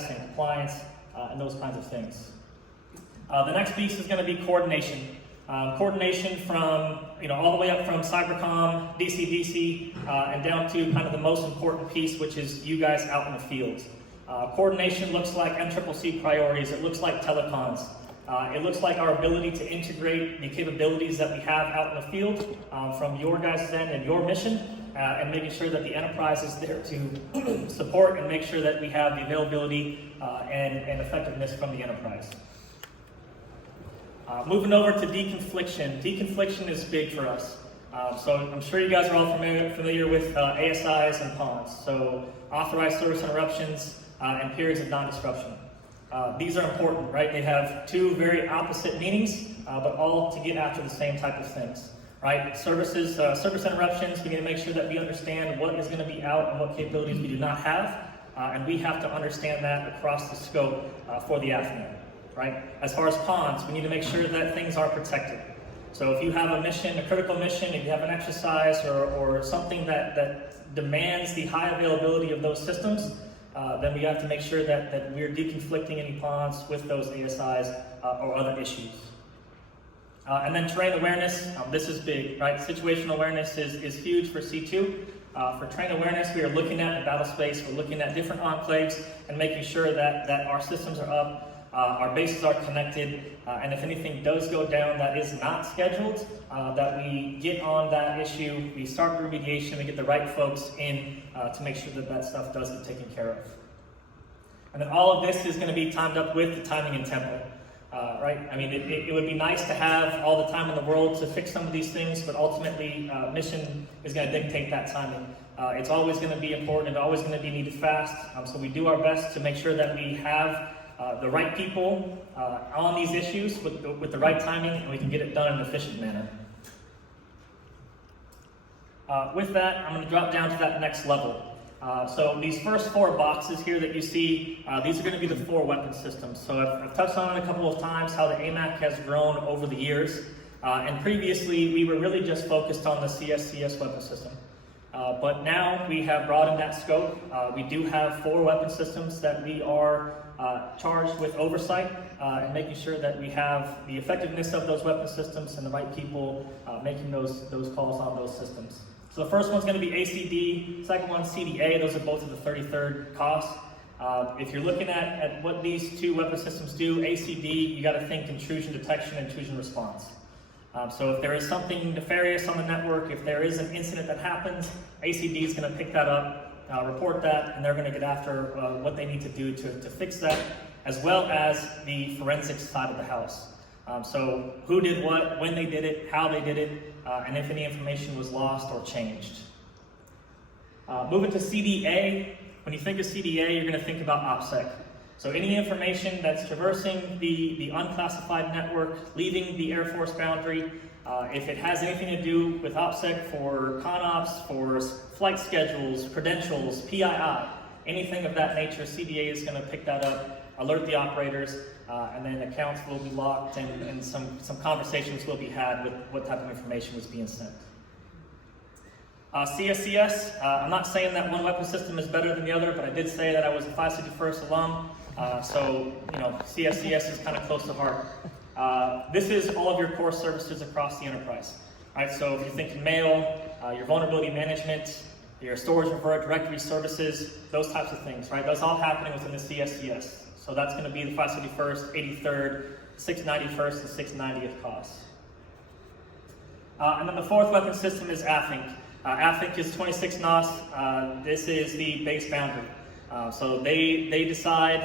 and compliance, and those kinds of things. The next piece is going to be coordination. Coordination from, all the way up from Cybercom, DC, and down to kind of the most important piece, which is you guys out in the field. Coordination looks like MCCC priorities. It looks like telecons. It looks like our ability to integrate the capabilities that we have out in the field from your guys' end and your mission, and making sure that the enterprise is there to support and make sure that we have the availability and effectiveness from the enterprise. Moving over to deconfliction. Deconfliction is big for us. So I'm sure you guys are all familiar with ASIs and PONs. So authorized service interruptions and periods of non-disruption. These are important, right? They have two very opposite meanings, but all to get after the same type of things, right? Service interruptions, we need to make sure that we understand what is going to be out and what capabilities we do not have, and we have to understand that across the scope for the AFNet. Right? As far as PONs, we need to make sure that things are protected. So if you have a mission, a critical mission, if you have an exercise or something that demands the high availability of those systems, then we have to make sure that we're deconflicting any PONs with those ASIs or other issues. And then terrain awareness, this is big, right? Situational awareness is huge for C2. For terrain awareness, we are looking at the battle space, we're looking at different enclaves and making sure that our systems are up, our bases are connected, and if anything does go down that is not scheduled, that we get on that issue, we start remediation, we get the right folks in to make sure that stuff does get taken care of. And then all of this is going to be timed up with the timing and tempo, right? I mean, it would be nice to have all the time in the world to fix some of these things, but ultimately mission is going to dictate that timing. It's always going to be important and always going to be needed fast, so we do our best to make sure that we have the right people on these issues with the right timing, and we can get it done in an efficient manner. With that, I'm going to drop down to that next level. So these first four boxes here that you see, these are going to be the 4 weapon systems. So I've touched on it a couple of times, how the AMAC has grown over the years. And previously, we were really just focused on the CYCS weapon system. But now we have broadened that scope. We do have 4 weapon systems that we are charged with oversight and making sure that we have the effectiveness of those weapon systems and the right people making those calls on those systems. So the first one's going to be ACD, second one's CDA. Those are both of the 33rd costs. If you're looking at what these 2 weapon systems do, ACD, you got to think intrusion detection, intrusion response. So if there is something nefarious on the network, if there is an incident that happens, ACD is going to pick that up, report that, and they're going to get after what they need to do to fix that, as well as the forensics side of the house. So who did what, when they did it, how they did it, and if any information was lost or changed. Moving to CDA, when you think of CDA, you're going to think about OPSEC. So any information that's traversing the unclassified network, leaving the Air Force boundary, if it has anything to do with OPSEC for CONOPS, for flight schedules, credentials, PII, anything of that nature, CDA is going to pick that up, alert the operators, and then accounts will be locked and some conversations will be had with what type of information was being sent. CYCS, I'm not saying that one weapon system is better than the other, but I did say that I was a 561st alum, so CYCS is kind of close to heart. This is all of your core services across the enterprise. All right, so if you're thinking mail, your vulnerability management, your storage revert, directory services, those types of things, right? That's all happening within the CYCS. So that's going to be the 571st, 83rd, 691st, and 690th costs. And then the 4th weapon system is AFNC. AFNC is 26 NOS. This is the base boundary. So they decide,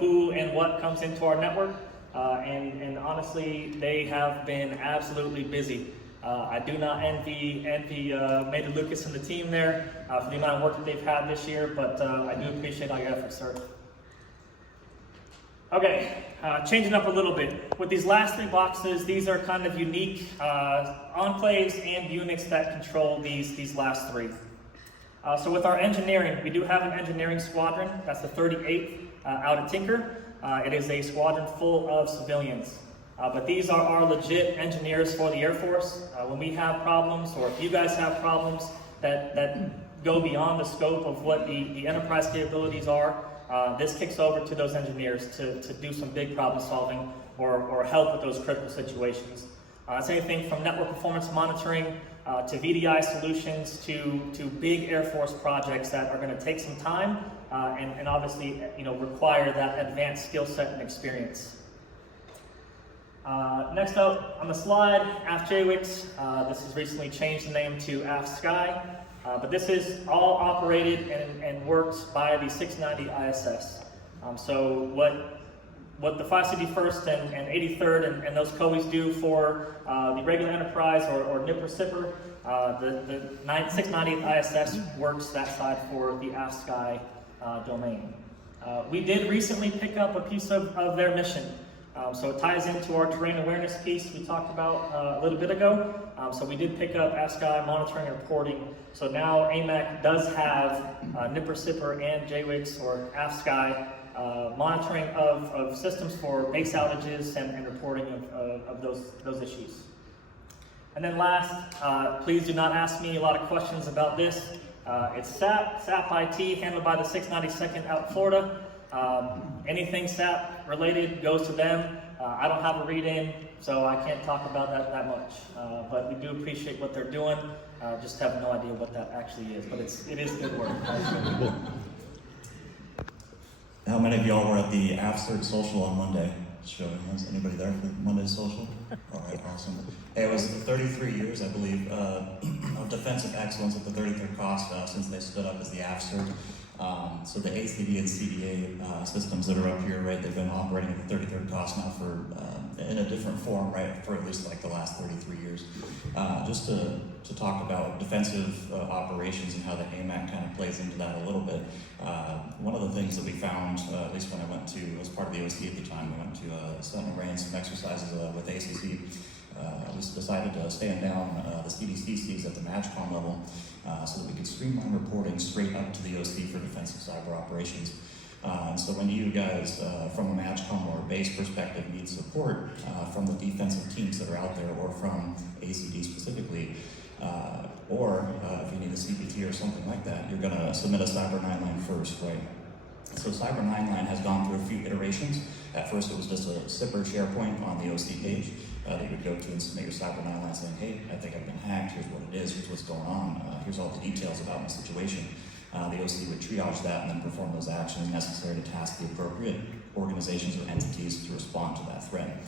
who and what comes into our network. And honestly, they have been absolutely busy. I do not envy Major Lucas and the team there for the amount of work that they've had this year, but I do appreciate all your efforts, sir. Okay, changing up a little bit. With these last 3 boxes, these are kind of unique enclaves and units that control these last 3. So with our engineering, we do have an engineering squadron. That's the 38th out at Tinker. It is a squadron full of civilians. But these are our legit engineers for the Air Force. When we have problems, or if you guys have problems that go beyond the scope of what the enterprise capabilities are, this kicks over to those engineers to do some big problem solving or help with those critical situations. It's anything from network performance monitoring to VDI solutions to big Air Force projects that are going to take some time and obviously require that advanced skill set and experience. Next up on the slide, AF JWICS. This has recently changed the name to AF Sky, but this is all operated and worked by the 690 ISS. So what the 561st and 83rd and those COEs do for the regular enterprise or NIPR-SIPR, the 690 ISS works that side for the AF Sky domain. We did recently pick up a piece of their mission. So it ties into our terrain awareness piece we talked about a little bit ago. So we did pick up AF Sky monitoring and reporting. So now AMAC does have NIPR-SIPR and JWICS or AF Sky monitoring of systems for base outages and reporting of those issues. And then last, please do not ask me a lot of questions about this. It's SAP IT, handled by the 692nd out in Florida. Anything SAP related goes to them. I don't have a read-in, so I can't talk about that much. But we do appreciate what they're doing. Just have no idea what that actually is, but it is good work. How many of y'all were at the AFCERT social on Monday? Show of hands. Anybody there for Monday's social? All right, awesome. Hey, it was 33 years, I believe, of defensive excellence at the 33rd cost since they stood up as the AFCERT. So the ACD and CDA systems that are up here, right, they've been operating at the 33rd cost now for, in a different form, right, for at least like the last 33 years. Just to talk about defensive operations and how the AMAC kind of plays into that a little bit. One of the things that we found, at least when I went to, as part of the OC at the time, we went to Sentinel Range, some exercises with ACC. We decided to stand down the CDCCs at the MAGCOM level so that we could streamline reporting straight up to the OC for defensive cyber operations. And so when you guys, from a MAGCOM or a base perspective, need support from the defensive teams that are out there or from ACD specifically, or if you need a CPT or something like that, you're going to submit a Cyber 9-line first, right? So Cyber 9-line has gone through a few iterations. At first it was just a SIPR SharePoint on the OC page that you would go to and submit your Cyber 9-line saying, hey, I think I've been hacked, here's what it is, here's what's going on, here's all the details about my situation. The OC would triage that and then perform those actions necessary to task the appropriate organizations or entities to respond to that threat.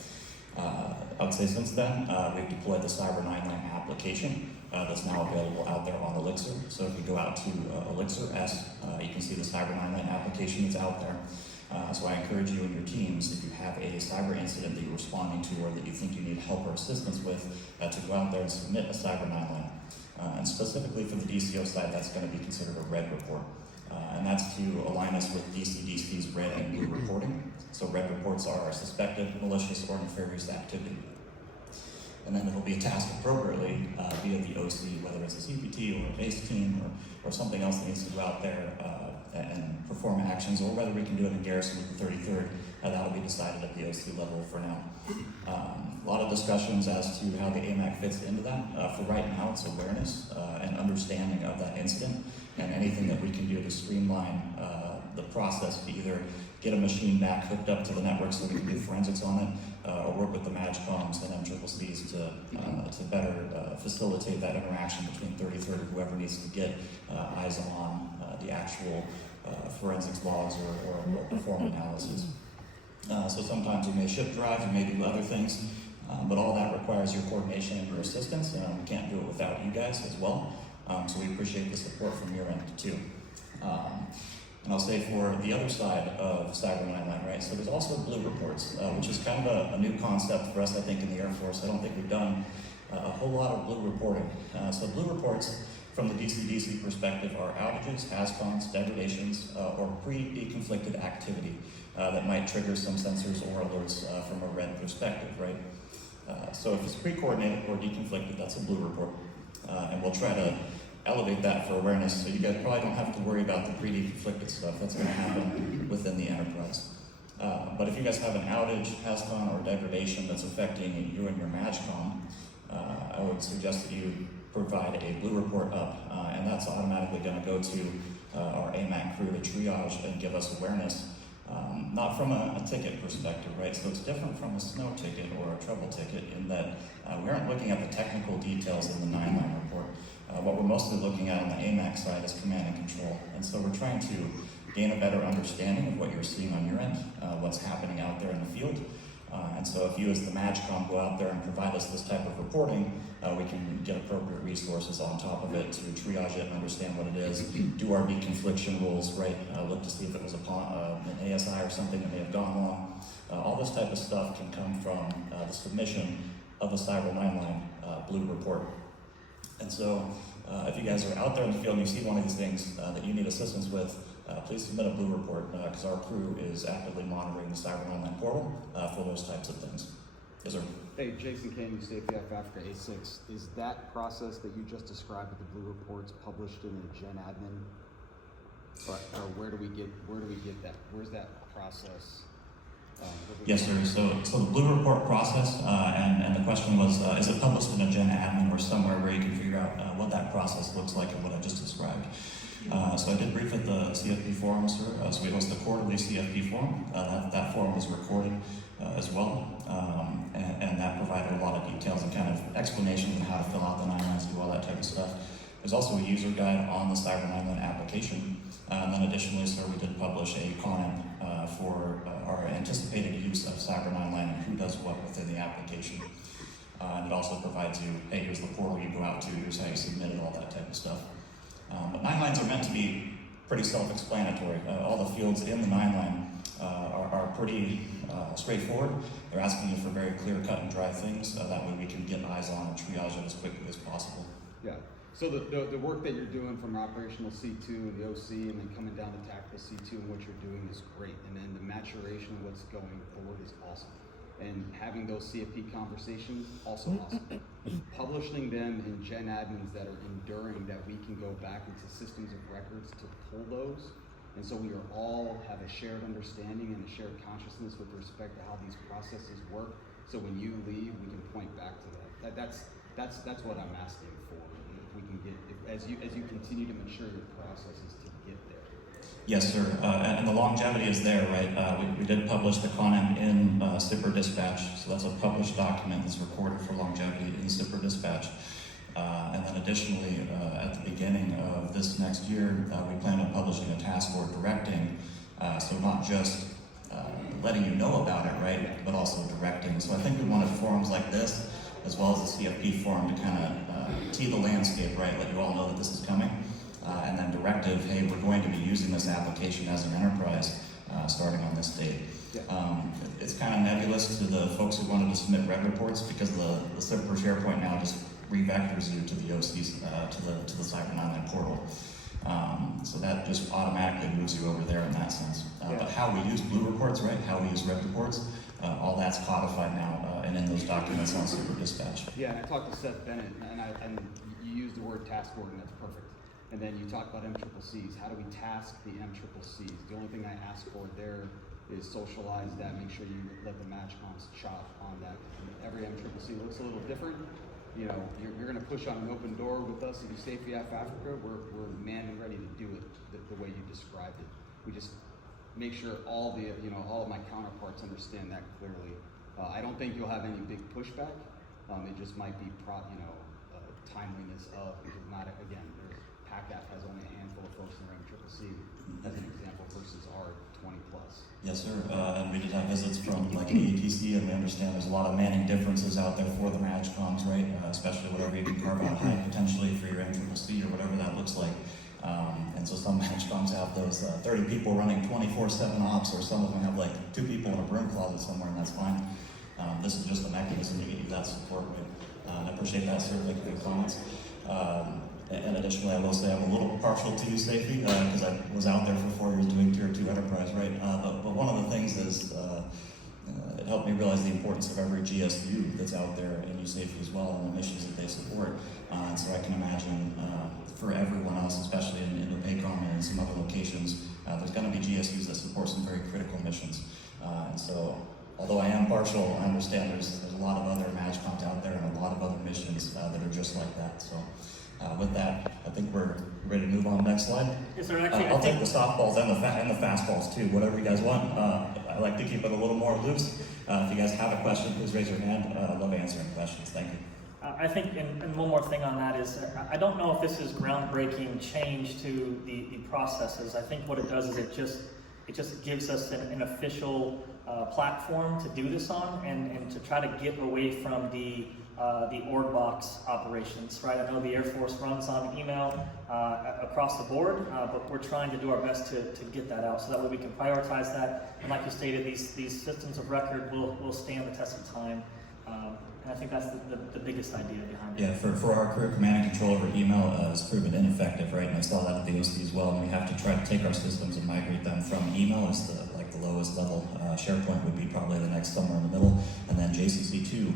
I would say since then, we've deployed the Cyber 9-line application that's now available out there on Elixir. So if you go out to Elixir S, you can see the Cyber 9-line application that's out there. So I encourage you and your teams, if you have a cyber incident that you're responding to or that you think you need help or assistance with, to go out there and submit a Cyber 9-line. And specifically for the DCO side, that's going to be considered a red report. And that's to align us with DCDC's red and blue reporting. So red reports are suspected, malicious, or nefarious activity. And then it'll be tasked appropriately via the OC, whether it's a CPT or a base team or something else that needs to go out there and perform actions, or whether we can do it in garrison with the 33rd. That'll be decided at the OC level for now. A lot of discussions as to how the AMAC fits into that. For right now, it's awareness and understanding of that incident and anything that we can do to streamline the process to either get a machine back hooked up to the network so we can do forensics on it, or work with the MAGCOMs and MCCCs to better facilitate that interaction between 33rd or whoever needs to get eyes on the actual forensics logs or perform analysis. So sometimes you may ship drives, you may do other things, but all that requires your coordination and your assistance, and we can't do it without you guys as well. So we appreciate the support from your end too. And I'll say for the other side of Cyber 9-line, right, so there's also blue reports, which is kind of a new concept for us, I think, in the Air Force. I don't think we've done a whole lot of blue reporting. So blue reports, from the DCDC perspective, are outages, HASCOMs, degradations, or pre-deconflicted activity that might trigger some sensors or alerts from a red perspective, right? So if it's pre-coordinated or deconflicted, that's a blue report. And we'll try to elevate that for awareness, so you guys probably don't have to worry about the pre-deconflicted stuff. That's going to happen within the enterprise. But if you guys have an outage, HASCOM, or degradation that's affecting you and your MAGCOM, I would suggest that you provide a blue report up, and that's automatically going to go to our AMAC crew to triage and give us awareness, not from a ticket perspective, right? So it's different from a snow ticket or a trouble ticket in that we aren't looking at the technical details in the 9-line report. What we're mostly looking at on the AMAC side is command and control. And so we're trying to gain a better understanding of what you're seeing on your end, what's happening out there in the field. And so if you as the MAGCOM go out there and provide us this type of reporting, we can get appropriate resources on top of it to triage it and understand what it is, do our deconfliction rules, right? Look to see if it was an ASI or something that may have gone wrong. All this type of stuff can come from the submission of a Cyber 9-line blue report. And so if you guys are out there in the field and you see one of these things that you need assistance with, please submit a blue report because our crew is actively monitoring the Cyber 9-line portal for those types of things. Yes, sir. Hey, Jason Kane, USAPF Africa A6. Is that process that you just described with the blue reports published in a Gen Admin? Or where do we get that? Where's that process? Yes, sir. So the blue report process, and the question was, is it published in a Gen Admin or somewhere where you can figure out what that process looks like and what I just described? So I did brief at the CFP forum, sir. So we host a quarterly CFP forum. That forum was recorded as well, and that provided a lot of details and kind of explanations on how to fill out the 9-lines, do all that type of stuff. There's also a user guide on the Cyber 9-line application. And then additionally, sir, we did publish a comment for our anticipated use of Cyber 9-line and who does what within the application. And it also provides you, hey, here's the portal you go out to, here's how you submit it, all that type of stuff. But 9-lines are meant to be pretty self-explanatory. All the fields in the 9-line are pretty straightforward. They're asking you for very clear-cut and dry things. That way we can get eyes on and triage it as quickly as possible. Yeah. So the work that you're doing from operational C2 and the OC and then coming down to tactical C2 and what you're doing is great. And then the maturation of what's going forward is awesome. And having those CFP conversations, also awesome. Publishing them in Gen Admins that are enduring, that we can go back into systems of records to pull those. And so we are all have a shared understanding and a shared consciousness with respect to how these processes work. So when you leave, we can point back to that. That's what I'm asking for. If we can get, as you continue to mature your processes to get there. Yes, sir. And the longevity is there, right? We did publish the CONAM in SIPR Dispatch, so that's a published document that's recorded for longevity in SIPR Dispatch. And then additionally, at the beginning of this next year, we plan on publishing a task board directing, so not just letting you know about it, right, but also directing. So I think we wanted forums like this, as well as the CFP forum, to kind of tee the landscape, right, let you all know that this is coming. And then directive, hey, we're going to be using this application as an enterprise starting on this date. Yeah. It's kind of nebulous to the folks who wanted to submit reg reports because the SIPR SharePoint now just revectors you to the OCs, to the Cyber 9-line portal. So that just automatically moves you over there in that sense. But how we use blue reports, right, how we use reg reports, all that's codified now and in those documents on SIPR Dispatch. Yeah, and I talked to Seth Bennett, and you used the word task board, and that's perfect. And then you talk about MCCs. How do we task the MCCs? The only thing I ask for there is socialize that, make sure you let the MAGCOMs chop on that. Every MCC looks a little different. You know, you're going to push on an open door with us at USAPF Africa. We're manned and ready to do it the way you described it. We just make sure all of my counterparts understand that clearly. I don't think you'll have any big pushback. It just might be timeliness of, because not, again, PACAF has only a handful of folks in their MCC, as an example, versus our 20 plus. Yes, sir. And we did have visits from like AETC, and we understand there's a lot of manning differences out there for the MAGCOMs, right? Especially whatever you can carve out high potentially for your MCC or whatever that looks like. And so some MAGCOMs have those 30 people running 24/7 ops, or some of them have like 2 people in a broom closet somewhere, and that's fine. This is just a mechanism to get you that support. Right? I appreciate that, sir. Thank you for your comments. And additionally, I will say I'm a little partial to USAFE because I was out there for 4 years doing Tier 2 enterprise, right? But one of the things is it helped me realize the importance of every GSU that's out there in USAFE as well and the missions that they support. And so I can imagine for everyone else, especially in Indo-PACOM and some other locations, there's going to be GSUs that support some very critical missions. And so, although I am partial, I understand there's a lot of other MAGCOMs out there and a lot of other missions that are just like that. So. With that, I think we're ready to move on. Next slide. Is there actually? I'll take the softballs and the fastballs too, whatever you guys want. I like to keep it a little more loose. If you guys have a question, please raise your hand. I love answering questions. Thank you. I think, and one more thing on that is, I don't know if this is groundbreaking change to the processes. I think what it does is it just gives us an official platform to do this on, and to try to get away from the org box operations, right? I know the Air Force runs on email across the board, but we're trying to do our best to get that out, so that way we can prioritize that. And like you stated, these systems of record will stand the test of time. And I think that's the biggest idea behind it. Yeah, for our career command and control over email, it's proven ineffective, right? And I saw that at the OC as well. And we have to try to take our systems and migrate them from email as the lowest level. SharePoint would be probably the next, somewhere in the middle. And then JCC2,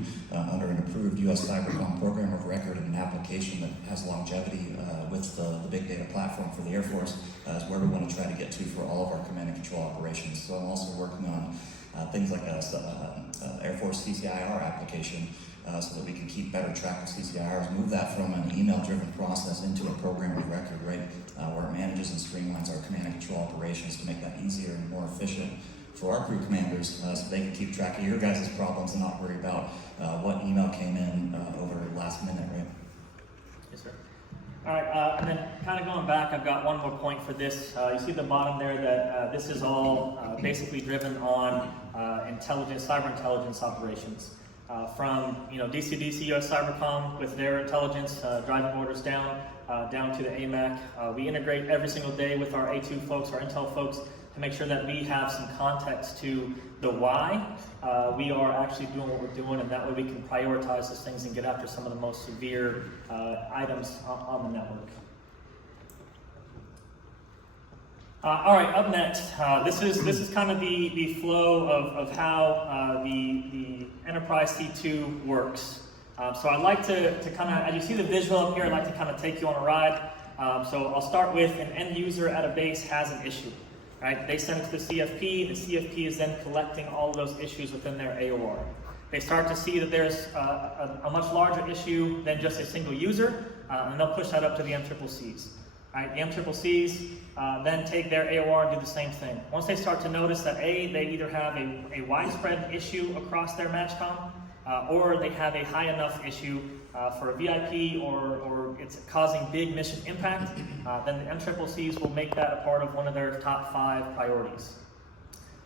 under an approved US Cybercom program of record and an application that has longevity with the big data platform for the Air Force, is where we want to try to get to for all of our command and control operations. So I'm also working on things like Air Force CCIR application, so that we can keep better track of CCIRs, move that from an email-driven process into a program of record, right, where it manages and streamlines our command and control operations to make that easier and more efficient for our crew commanders, so they can keep track of your guys' problems and not worry about what email came in over last minute, right? Yes, sir. All right, and then kind of going back, I've got one more point for this. You see the bottom there that this is all basically driven on cyber intelligence operations. From DC US Cybercom with their intelligence driving orders down to the AMAC. We integrate every single day with our A2 folks, our intel folks, to make sure that we have some context to the why we are actually doing what we're doing, and that way we can prioritize those things and get after some of the most severe items on the network. All right, up next, this is kind of the flow of how the Enterprise C2 works. So I'd like to kind of, as you see the visual up here, I'd like to kind of take you on a ride. So I'll start with an end user at a base has an issue, right? They send it to the CFP. The CFP is then collecting all of those issues within their AOR. They start to see that there's a much larger issue than just a single user, and they'll push that up to the MCCs. Right, the MCCs then take their AOR and do the same thing. Once they start to notice that they either have a widespread issue across their MATCHCOM, or they have a high enough issue for a VIP, or it's causing big mission impact, then the MCCs will make that a part of one of their top 5 priorities.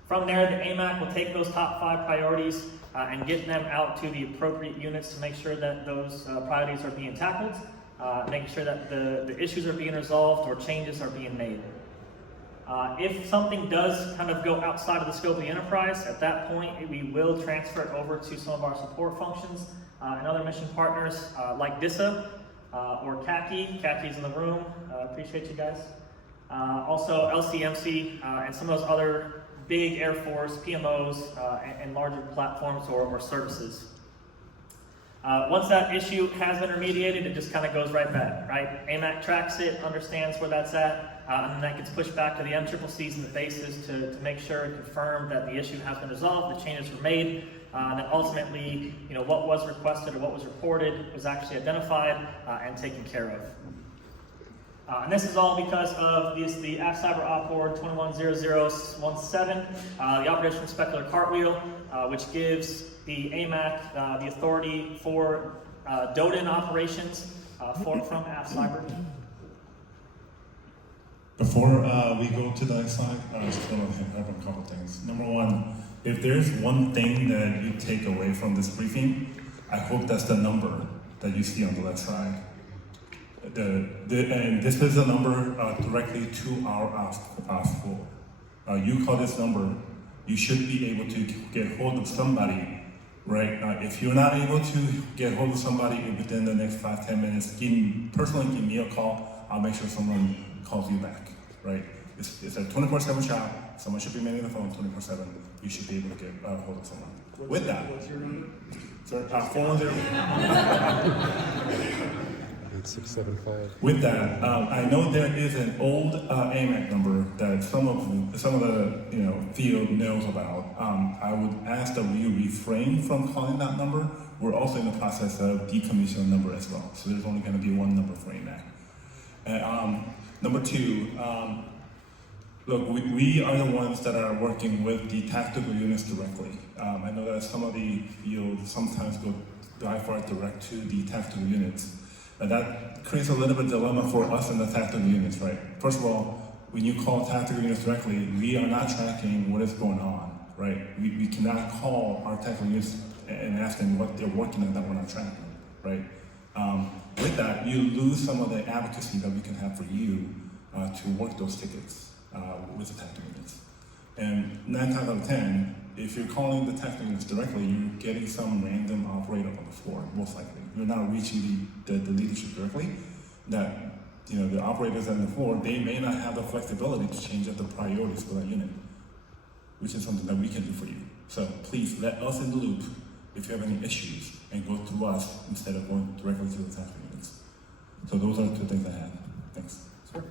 From there, the AMAC will take those top 5 priorities and get them out to the appropriate units to make sure that those priorities are being tackled. Making sure that the issues are being resolved or changes are being made. If something does kind of go outside of the scope of the enterprise, at that point we will transfer it over to some of our support functions and other mission partners like DISA or CACI. CACI's in the room, appreciate you guys. Also LCMC and some of those other big Air Force PMOs and larger platforms or services. Once that issue has been remediated, it just kind of goes right back, right? AMAC tracks it, understands where that's at, and then that gets pushed back to the MCCs and the bases to make sure and confirm that the issue has been resolved, the changes were made, and then ultimately, what was requested or what was reported was actually identified and taken care of. And this is all because of the AFCyber Op Board 210017, the Operational Specular Cartwheel, which gives the AMAC the authority for DOTA operations from AFCyber. Before we go to the next slide, I just want to have a couple things. Number one, if there's one thing that you take away from this briefing, I hope that's the number that you see on the left side. And this is a number directly to our ask for. You call this number, you should be able to get hold of somebody, right? If you're not able to get hold of somebody within the next 5-10 minutes, personally give me a call. I'll make sure someone calls you back, right? It's a 24/7 shot. Someone should be manning the phone 24/7. You should be able to get hold of someone. What's your number? Sir, 410. 8675. With that, I know there is an old AMAC number that some of the field knows about. I would ask that we refrain from calling that number. We're also in the process of decommissioning the number as well, so there's only going to be one number for AMAC. And number two, look, we are the ones that are working with the tactical units directly. I know that some of the fields sometimes go far direct to the tactical units. That creates a little bit of dilemma for us in the tactical units, right? First of all, when you call tactical units directly, we are not tracking what is going on, right? We cannot call our tactical units and ask them what they're working on that we're not tracking, right? With that, you lose some of the advocacy that we can have for you to work those tickets with the tactical units. And 9 times out of 10, if you're calling the tactical units directly, you're getting some random operator on the floor, most likely. You're not reaching the leadership directly. That, the operators on the floor, they may not have the flexibility to change up the priorities for that unit, which is something that we can do for you. So please let us in the loop if you have any issues and go through us instead of going directly to the tactical units. So those are the 2 things I had. Thanks. Sure.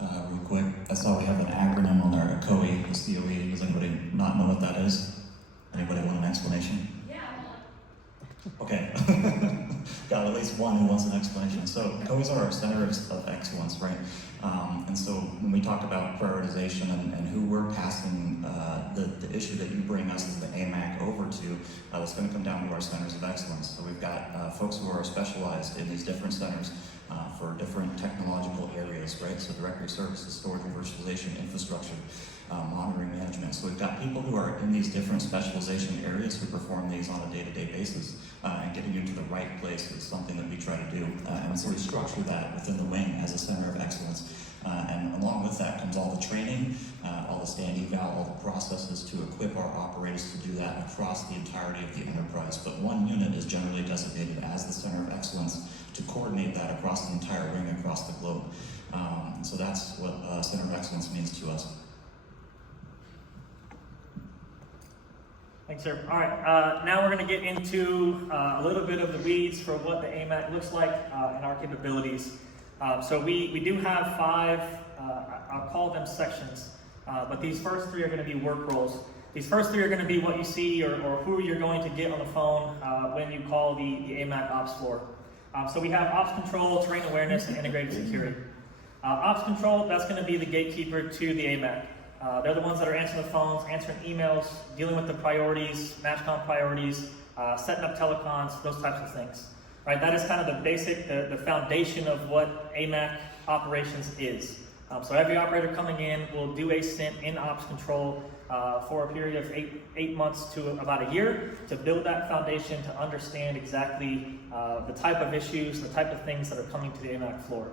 Real quick, I saw we have an acronym on there, COE, it's DOE. Does anybody not know what that is? Anybody want an explanation? Yeah. Okay. Got at least one who wants an explanation. So COEs are our centers of excellence, right? And so when we talk about prioritization and who we're passing the issue that you bring us as the AMAC over to, it's going to come down to our centers of excellence. So we've got folks who are specialized in these different centers for different technological areas, right? So directory services, storage and virtualization, infrastructure, monitoring management. So we've got people who are in these different specialization areas who perform these on a day-to-day basis, and getting you to the right place is something that we try to do. And so we structure that within the wing as a center of excellence. And along with that comes all the training, all the stand eval, all the processes to equip our operators to do that across the entirety of the enterprise. But one unit is generally designated as the center of excellence to coordinate that across the entire ring, across the globe. So that's what center of excellence means to us. Thanks, sir. All right, now we're going to get into a little bit of the weeds for what the AMAC looks like and our capabilities. So we do have 5, I'll call them sections, but these first 3 are going to be work roles. These first 3 are going to be what you see or who you're going to get on the phone when you call the AMAC ops floor. So we have ops control, terrain awareness, and integrated security. Ops control, that's going to be the gatekeeper to the AMAC. They're the ones that are answering the phones, answering emails, dealing with the priorities, MatchCom priorities, setting up telecons, those types of things. Right, that is kind of the basic, the foundation of what AMAC operations is. So every operator coming in will do a stint in ops control for a period of 8 months to about a year to build that foundation to understand exactly the type of issues, the type of things that are coming to the AMAC floor.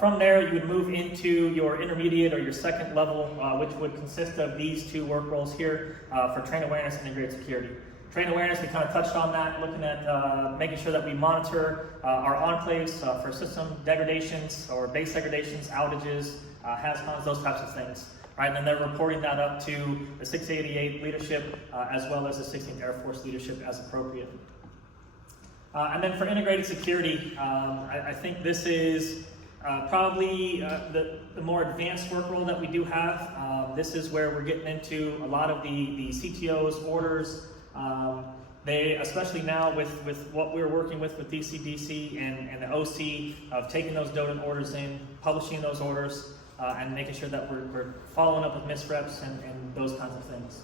From there, you would move into your intermediate or your second level, which would consist of these 2 work roles here for train awareness and integrated security. Train awareness, we kind of touched on that, looking at making sure that we monitor our enclaves for system degradations or base degradations, outages, HAZCONs, those types of things. Right, and then they're reporting that up to the 688 leadership as well as the 16th Air Force leadership as appropriate. And then for integrated security, I think this is probably the more advanced work role that we do have. This is where we're getting into a lot of the CTO's orders. They, especially now with what we're working with DCDC and the OC of taking those DOTA orders in, publishing those orders, and making sure that we're following up with misreps and those kinds of things.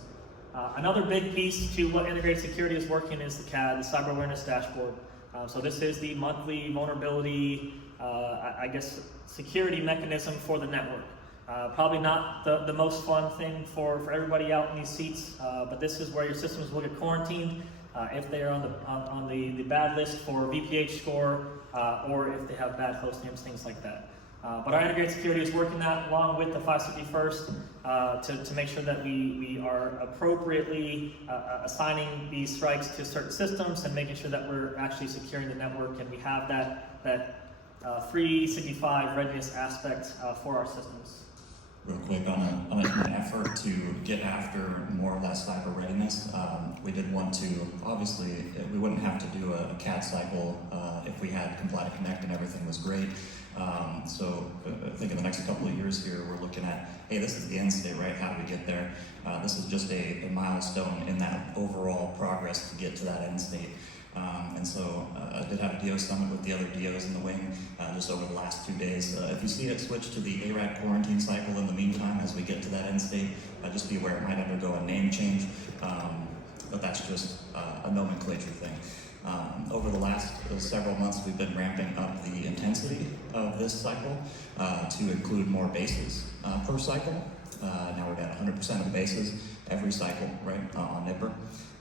Another big piece to what integrated security is working is the CAD, the Cyber Awareness Dashboard. So this is the monthly vulnerability, security mechanism for the network. Probably not the most fun thing for everybody out in these seats, but this is where your systems will get quarantined if they are on the bad list for VPH score or if they have bad host names, things like that. But our integrated security is working that along with the 561st to make sure that we are appropriately assigning these strikes to certain systems and making sure that we're actually securing the network and we have that 365 readiness aspect for our systems. Real quick, on an effort to get after more of that cyber readiness. We did want to, obviously, we wouldn't have to do a CAD cycle if we had Comply to Connect and everything was great. So I think in the next couple of years here, we're looking at, hey, this is the end state, right? How do we get there? This is just a milestone in that overall progress to get to that end state. And so I did have a DO summit with the other DOs in the wing just over the last 2 days. If you see it switch to the ARAC quarantine cycle in the meantime as we get to that end state, just be aware it might undergo a name change, but that's just a nomenclature thing. Over the last several months, we've been ramping up the intensity of this cycle to include more bases per cycle. Now we're at 100% of the bases every cycle, right, on NIPR.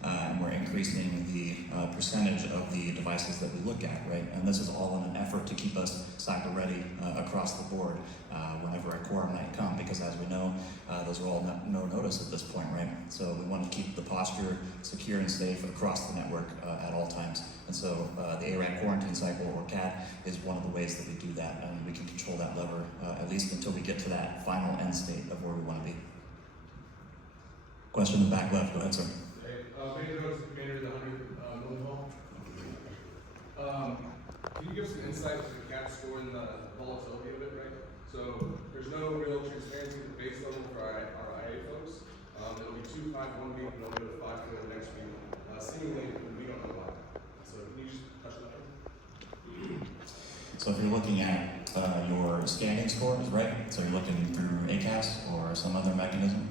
And we're increasing the percentage of the devices that we look at, right? And this is all in an effort to keep us cyber ready across the board whenever a quorum might come, because as we know, those are all no notice at this point, right? So we want to keep the posture secure and safe across the network at all times. And so the ARAC quarantine cycle, or CAD, is one of the ways that we do that, and we can control that lever at least until we get to that final end state of where we want to be. Question in the back left, go ahead, sir. Major Notes Commander, the 100 Millen Hall. Can you give some insight to the CAD score and the volatility of it, right? So there's no real transparency at the base level for our IA folks. It'll be 2.5 one week, and it'll go to 5 the next week. Seemingly, we don't know why. So can you just touch on that? So if you're looking at your scanning scores, right? So you're looking through ACAS or some other mechanism,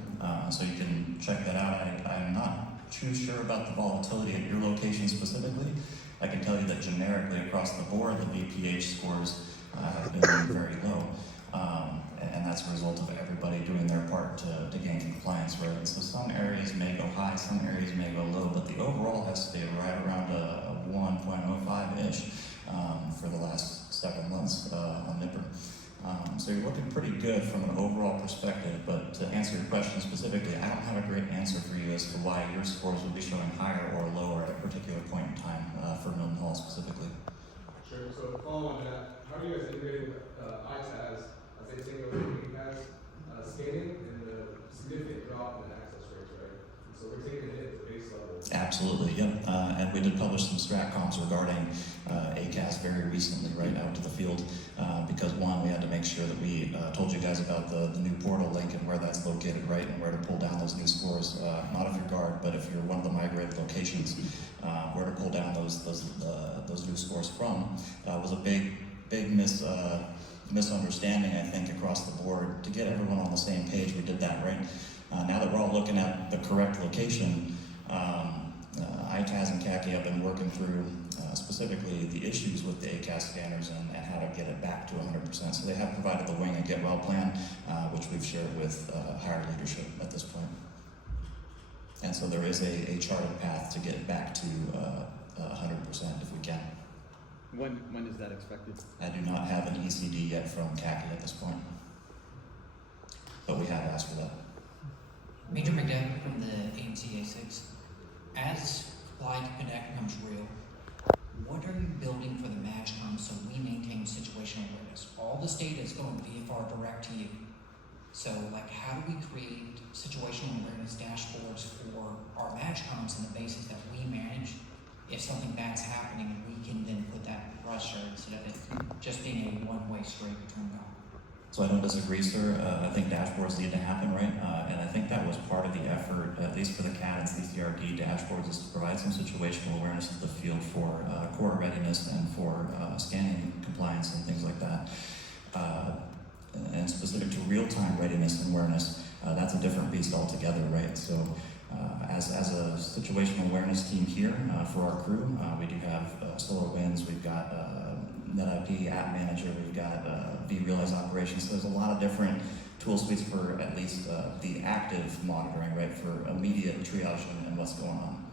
so you can check that out. I'm not too sure about the volatility at your location specifically. I can tell you that generically across the board, the VPH scores have been very low. And that's a result of everybody doing their part to gain compliance, right? So some areas may go high, some areas may go low, but the overall has stayed right around a 1.05-ish for the last several months on NIPR. So you're looking pretty good from an overall perspective, but to answer your question specifically, I don't have a great answer for you as to why your scores would be showing higher or lower at a particular point in time for Milton Hall specifically. Sure. So following that, how are you guys integrating ITAS as they take over the ACAS scanning and the significant drop in access rates, right? So we're taking it at the base level. Absolutely, yep. And we did publish some strat comms regarding ACAS very recently, right out to the field, because one, we had to make sure that we told you guys about the new portal link and where that's located, right, and where to pull down those new scores, not if you're guard, but if you're one of the migrated locations, where to pull down those new scores from, was a big misunderstanding, I think, across the board. To get everyone on the same page, we did that, right? Now that we're all looking at the correct location, ITAS and CACI have been working through specifically the issues with the ACAS scanners and how to get it back to 100%. So they have provided the wing and get well plan, which we've shared with higher leadership at this point. And so there is a charted path to get back to 100% if we can. When is that expected? I do not have an ECD yet from CACI at this point, but we have asked for that. Major McDevitt from the AMC ACE. As Comply to Connect becomes real, what are you building for the MAGCOM so we maintain situational awareness? All this data is going VFR direct to you. So, like, how do we create situational awareness dashboards for our MAGCOMs and the bases that we manage? If something bad's happening, we can then put that pressure instead of it just being a one-way street between them. So I don't disagree, sir. I think dashboards need to happen, right? And I think that was part of the effort, at least for the CAD and CCRD dashboards, is to provide some situational awareness to the field for core readiness and for scanning compliance and things like that. And specific to real-time readiness and awareness, that's a different beast altogether, right? So as a situational awareness team here for our crew, we do have SolarWinds, we've got NetIP App Manager, we've got vRealize Operations. So there's a lot of different tool suites for at least the active monitoring, right, for immediate triage and what's going on.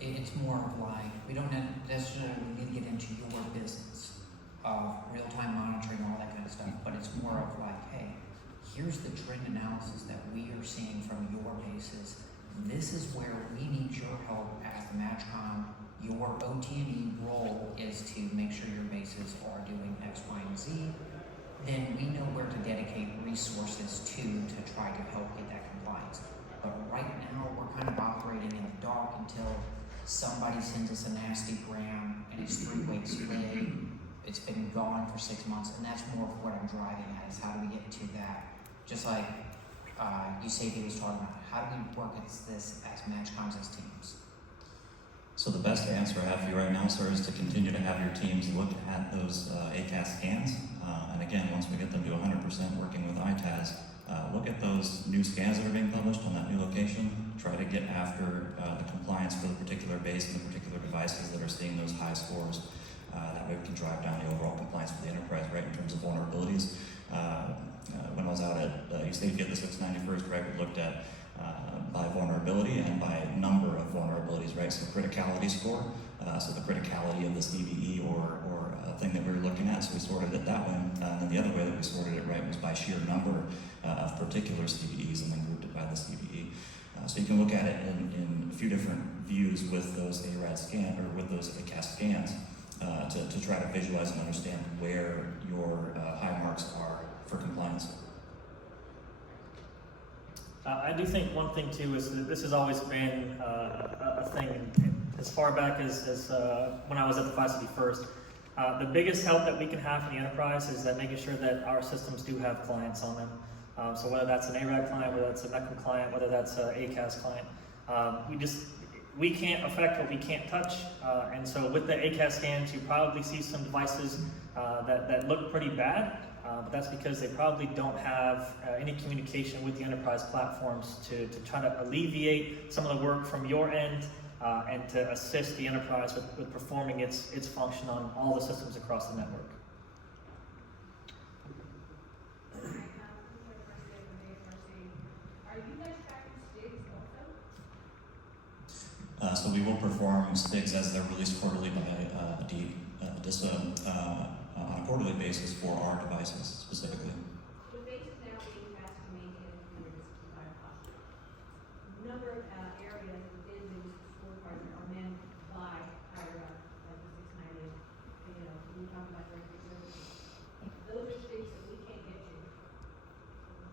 It's more of like, we don't necessarily need to get into your business of real-time monitoring and all that kind of stuff, but it's more of like, hey, here's the trend analysis that we are seeing from your bases. This is where we need your help as the MAGCOM. Your OT&E role is to make sure your bases are doing X, Y, and Z. Then we know where to dedicate resources to try to help get that compliance. But right talk until somebody sends us a nasty gram and it's 3 weeks late. It's been gone for 6 months, and that's more of what I'm driving at, is how do we get to that? Just like USAVE was talking about, how do we work at this as MAJCOMs as teams? So the best answer I have for you right now, sir, is to continue to have your teams look at those ACAS scans. And again, once we get them to 100% working with ITAS, look at those new scans that are being published on that new location. Try to get after the compliance for the particular base and the particular devices that are seeing those high scores. That way we can drive down the overall compliance for the enterprise, right, in terms of vulnerabilities. When I was out at USAVE at the 691st, right, we looked at by vulnerability and by number of vulnerabilities, right? So criticality score, so the criticality of the CVE or thing that we were looking at, so we sorted it that way. And then the other way that we sorted it, right, was by sheer number of particular CVEs and then grouped it by the CVE. So you can look at it in a few different views with those ARAD scan or with those ACAS scans to try to visualize and understand where your high marks are for compliance. I do think one thing too is that this has always been a thing as far back as when I was at the 561st. The biggest help that we can have for the enterprise is that making sure that our systems do have clients on them. So whether that's an ARAD client, whether that's a MECM client, whether that's an ACAS client, we can't affect what we can't touch. And so with the ACAS scans, you probably see some devices that look pretty bad. But that's because they probably don't have any communication with the enterprise platforms to try to alleviate some of the work from your end and to assist the enterprise with performing its function on all the systems across the network. Are you guys tracking STIGs also? So we will perform STIGs as they're released quarterly by DISA on a quarterly basis for our devices specifically. The base is now being tasked to maintain and this entire posture. Number of areas within the school department are manned by higher up, like the 698. You know, we talk about directory services. Those are things that we can't get to.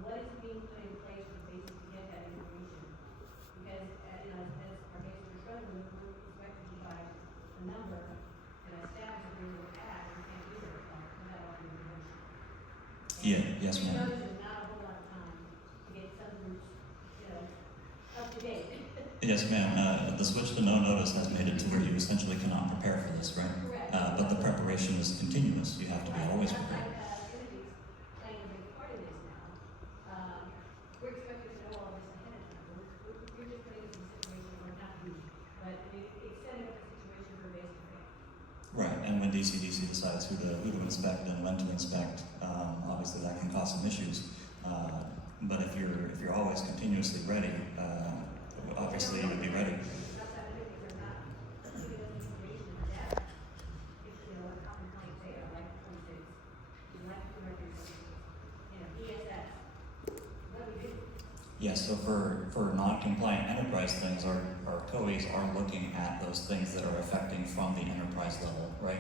What is being put in place for the bases to get that information? Because you know, as our bases are struggling, we're expected to buy a number that our staff is agreeing with at, and we can't do it without all the information. Yeah, yes, We know ma'am. there's not a whole lot of time to get some groups, you know, up to date. Yes, ma'am. The switch to no notice has made it to where you essentially cannot prepare for this, right? Correct. But the preparation is continuous. You have to be always prepared. Entity's playing a big part of this now. We're expected to know all this ahead of time. We're just putting us in a situation where not we, but it's setting up a situation for base to fail. Right, and when DCDC decides who to inspect and when to inspect, obviously that can cause some issues. But if you're always continuously ready, obviously you would be ready. Outside of it, they're not giving us information or data. If, you know, a common complaint there, like, for instance, you like to record, you know, ESS. What do we do? Yes, so for non-compliant enterprise things, our COEs are looking at those things that are affecting from the enterprise level, right?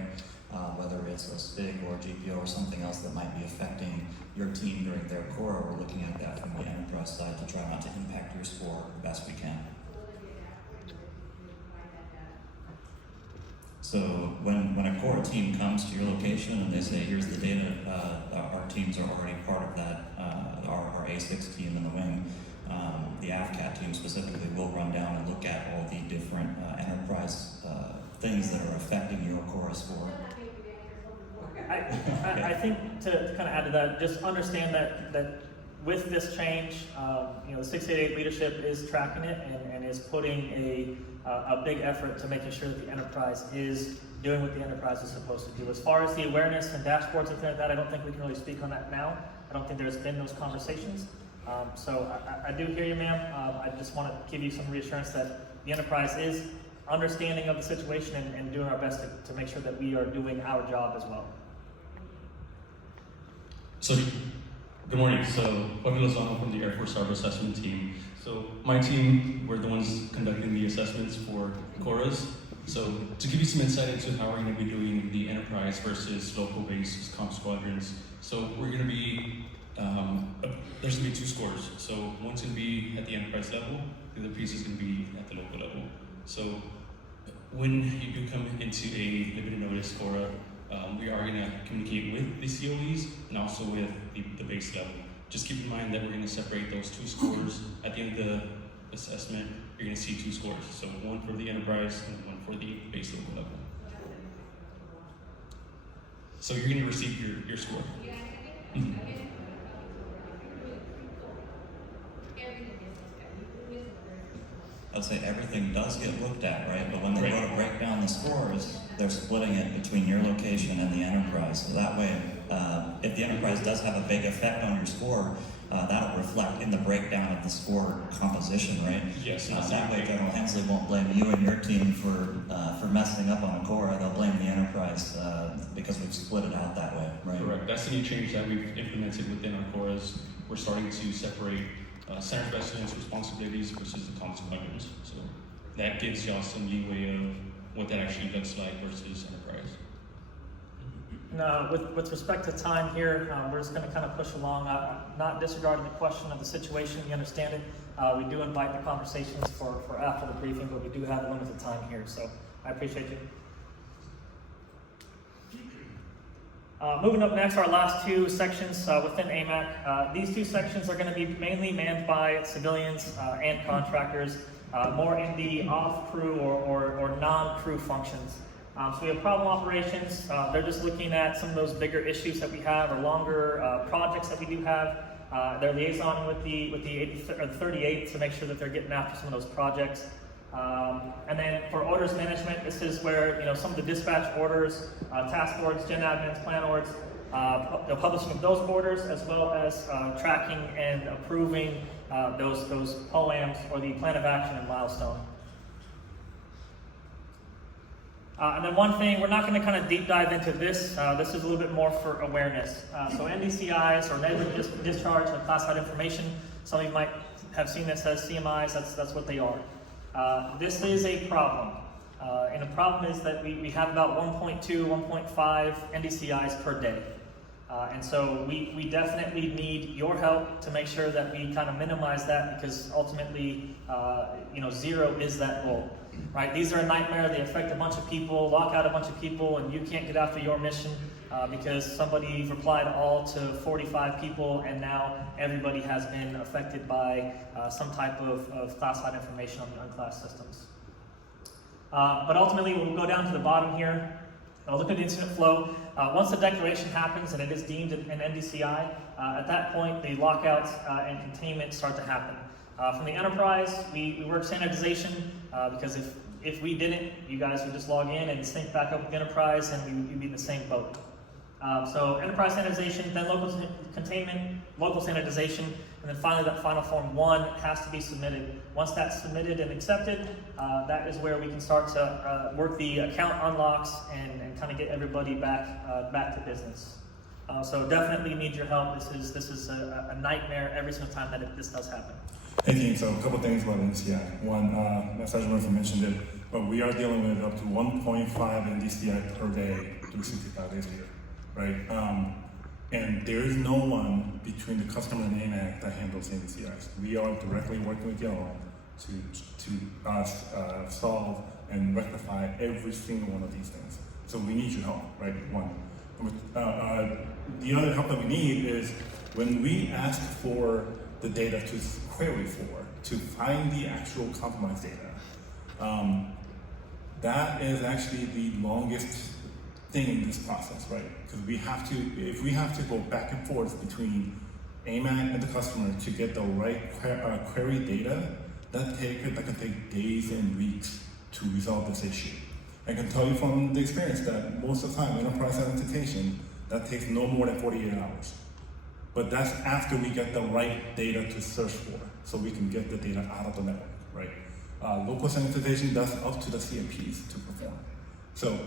Whether it's a STIG or a GPO or something else that might be affecting your team during their core, we're looking at that from the enterprise side to try not to impact your score the best we can. So when a core team comes to your location and they say, here's the data, our teams are already part of that, our A6 team in the wing. The AFCAT team specifically will run down and look at all the different enterprise things that are affecting your core score. I think to kind of add to that, just understand that with this change, you know, the 688 leadership is tracking it and is putting a big effort to making sure that the enterprise is doing what the enterprise is supposed to do. As far as the awareness and dashboards and things like that, I don't think we can really speak on that now. I don't think there's been those conversations. So I do hear you, ma'am. I just want to give you some reassurance that the enterprise is understanding of the situation and doing our best to make sure that we are doing our job as well. So, good morning. So, Pablo Lozano from the Air Force Cyber Assessment Team. So, my team, we're the ones conducting the assessments for CORAs. So, to give you some insight into how we're going to be doing the enterprise versus local-based comp squadrons. So, we're going to be, there's going to be two scores. So, one's going to be at the enterprise level, the other piece is going to be at the local level. So when you do come into a limited notice Cora, we are going to communicate with the COEs and also with the base level. Just keep in mind that we're going to separate those two scores. At the end of the assessment, you're going to see two scores. So one for the enterprise and one for the base level. So you're going to receive your score. Mhm. I'd say everything does get looked at, right? But when they go to break down the scores, they're splitting it between your location and the enterprise. So that way, if the enterprise does have a big effect on your score, that'll reflect in the breakdown of the score composition, right? Yes. That way, General Hensley won't blame you and your team for messing up on a core. They'll blame the enterprise because we've split it out that way, right? Correct. That's the new change that we've implemented within our coras. We're starting to separate center of excellence responsibilities versus the comms squadrons. So that gives y'all some leeway of what that actually looks like versus enterprise. Now, with respect to time here, we're just going to kind of push along, not disregarding the question of the situation. You understand it. We do invite the conversations for after the briefing, but we do have limited time here, so I appreciate you. Moving up next, our last two sections within AMAC. These two sections are going to be mainly manned by civilians and contractors, more in the off-crew or non-crew functions. So we have problem operations. They're just looking at some of those bigger issues that we have or longer projects that we do have. They're liaison with the 38 to make sure that they're getting after some of those projects. And then for orders management, this is where some of the dispatch orders, task boards, gen admins, plan orders, the publishing of those orders, as well as tracking and approving those POAMs or the plan of action and milestone. And then one thing, we're not going to kind of deep dive into this. This is a little bit more for awareness. So NDCIs or negligent discharge of classified information. Some of you might have seen this as CMIs. That's what they are. This is a problem. And the problem is that we have about 1.2, 1.5 NDCIs per day. And so we definitely need your help to make sure that we kind of minimize that, because ultimately, 0 is that goal. Right? These are a nightmare. They affect a bunch of people, lock out a bunch of people, and you can't get after your mission because somebody replied all to 45 people, and now everybody has been affected by some type of classified information on the unclassed systems. But ultimately, we'll go down to the bottom here. I'll look at the incident flow. Once the declaration happens and it is deemed an NDCI, at that point, the lockouts and containment start to happen. From the enterprise, we work standardization because if we didn't, you guys would just log in and sync back up with enterprise, and we'd be in the same boat. So enterprise standardization, then local containment, local standardization, and then finally that final form 1 has to be submitted. Once that's submitted and accepted, that is where we can start to work the account unlocks and kind of get everybody back to business. So definitely need your help. This is a nightmare every single time that this does happen. Hey team, so a couple things about NDCI. One, Sergeant Murphy mentioned it, but we are dealing with up to 1.5 NDCI per day, 365 days a year, right? And there is no one between the customer and AMAC that handles NDCIs. We are directly working with y'all to solve and rectify every single one of these things. So we need your help, right? One. The other help that we need is when we ask for the data to query for, to find the actual compromised data. That is actually the longest thing in this process, right? Because if we have to go back and forth between AMAC and the customer to get the right query data, that can take days and weeks to resolve this issue. I can tell you from the experience that most of the time, enterprise identification, that takes no more than 48 hours. But that's after we get the right data to search for, so we can get the data out of the network, right? Local sensitization, that's up to the CMPs to perform. So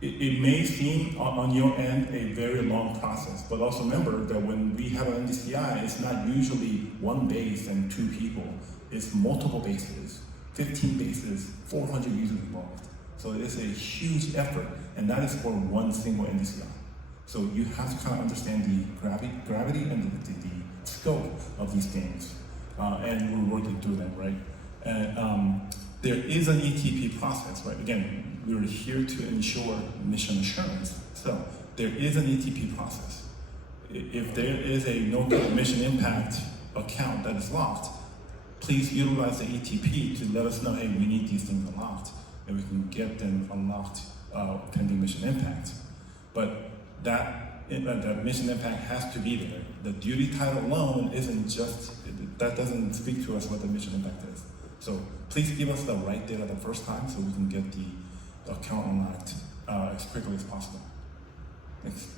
it may seem on your end a very long process, but also remember that when we have an NDCI, it's not usually one base and 2 people. It's multiple bases, 15 bases, 400 users involved. So it's a huge effort, and that is for one single NDCI. So you have to kind of understand the gravity and the scope of these things, and we're working through them, right? And there is an ETP process, right? Again, we're here to ensure mission assurance. So there is an ETP process. If there is a no-code mission impact account that is locked, please utilize the ETP to let us know, hey, we need these things unlocked, and we can get them unlocked pending mission impact. But that mission impact has to be there. The duty title alone isn't just, that doesn't speak to us what the mission impact is. So please give us the right data the first time so we can get the account unlocked as quickly as possible. Thanks.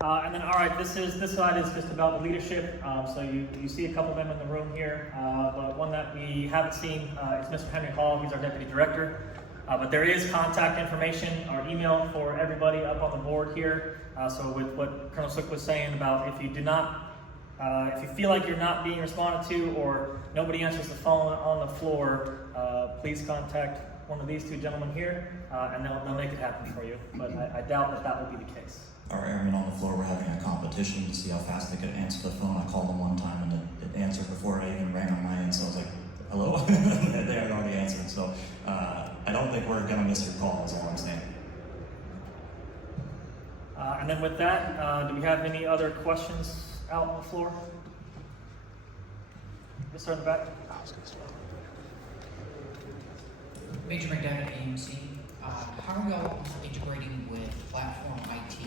And then, all right, this slide is just about the leadership. So you see a couple of them in the room here, but one that we haven't seen is Mr. Henry Hall. He's our deputy director. But there is contact information, our email for everybody up on the board here. So with what Colonel Seok was saying about if you do not, if you feel like you're not being responded to or nobody answers the phone on the floor, please contact one of these two gentlemen here, and they'll make it happen for you. But I doubt that will be the case. Our airmen on the floor were having a competition to see how fast they could answer the phone. I called them one time and it answered before I even rang on my end, so I was like, hello? They had already answered, so I don't think we're gonna miss your call, is all I'm saying. And then with that, do we have any other questions out on the floor? Yes, sir, in the back. Major McDonough, AMC. How are y'all integrating with platform IT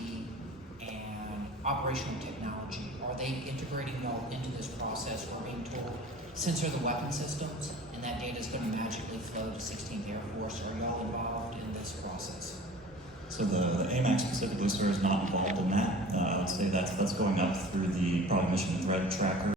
and operational technology? Are they integrating y'all into this process? We're being told censor the weapon systems, and that data is going to magically flow to 16th Air Force. Are y'all involved in this process? So the AMAC specifically, sir, is not involved in that. I would say that's going up through the probably mission threat tracker.